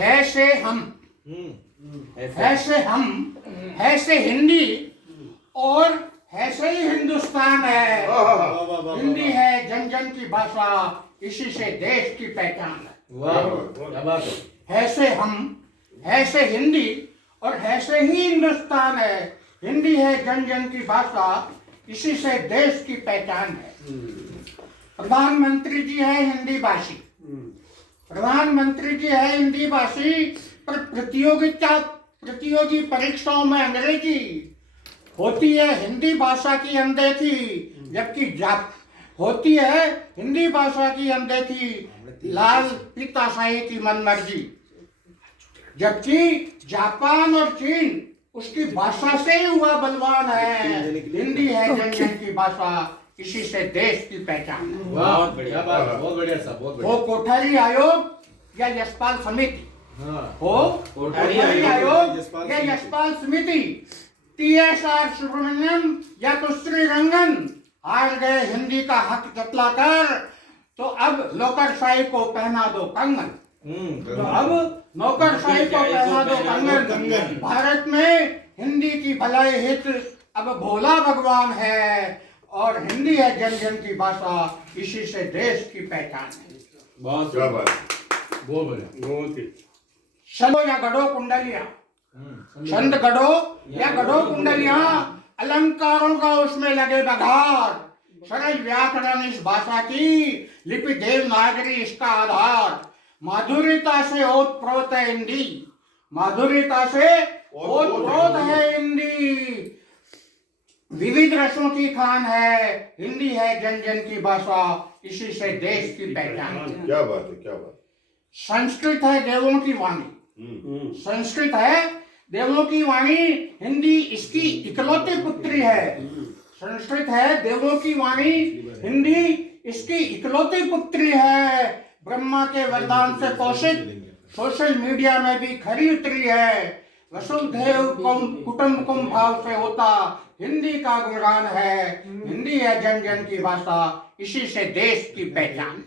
है से हम, है से हम, है से हिंदी और है से ही हिंदुस्तान है। हिंदी है जन जन की भाषा, इसी से देश की पहचान है। वाह क्या बात है से हम, है से हिंदी और है से ही हिंदुस्तान है। हिंदी है जन जन की भाषा, इसी से देश की पहचान है। प्रधानमंत्री जी है हिंदी भाषी, प्रधानमंत्री जी है हिंदी भाषी, पर प्रतियोगी परीक्षाओं में अंग्रेजी होती है हिंदी भाषा की अनदेखी, जबकि होती है हिंदी भाषा की अनदेखी, लाल पिताशाही की मनमर्जी। जबकि जापान और चीन उसकी भाषा से ही हुआ बलवान है। हिंदी है जन जन की भाषा, इसी से देश की पहचान है। बहुत बढ़िया बात, बहुत बढ़िया साहब, बहुत बढ़िया। हो कोठारी आयोग या यशपाल समिति, हो कोठारी आयोग या यशपाल समिति, TSR सुब्रमण्यम या तो श्रीरंगन हार गए हिंदी का हक जतलाकर, तो अब नौकरशाही को पहना दो कंगन। तो अब नौकरशाही को पहना दो कंगन। भारत में हिंदी की भलाई हित अब भोला भगवान है, और हिंदी है जन जन की भाषा, इसी से देश की पहचान है। बहुत क्या बात, बहुत बढ़िया, बहुत ही। छंदो या गढ़ो कुंडलियां, छंद गढ़ो या गढ़ो कुंडलियां, अलंकारों का उसमें लगे बघार, सरल व्याकरण इस भाषा की, लिपि देवनागरी इसका आधार। माधुर्यता से ओतप्रोत है हिंदी, माधुर्यता से ओतप्रोत है हिंदी, विविध रसों की खान है। हिंदी है जन जन की भाषा, इसी से देश की पहचान है। क्या बात है, क्या बात। संस्कृत है देवों की वाणी, संस्कृत है देवों की वाणी, हिंदी इसकी इकलौती पुत्री है। संस्कृत है देवों की वाणी, हिंदी इसकी इकलौती पुत्री है। ब्रह्मा के वरदान से पोषित सोशल मीडिया में भी खरी उतरी है। वसुधैव कुटुंबकम भाव से होता हिंदी का गुणगान है। हिंदी है जन जन की भाषा, इसी से देश की पहचान।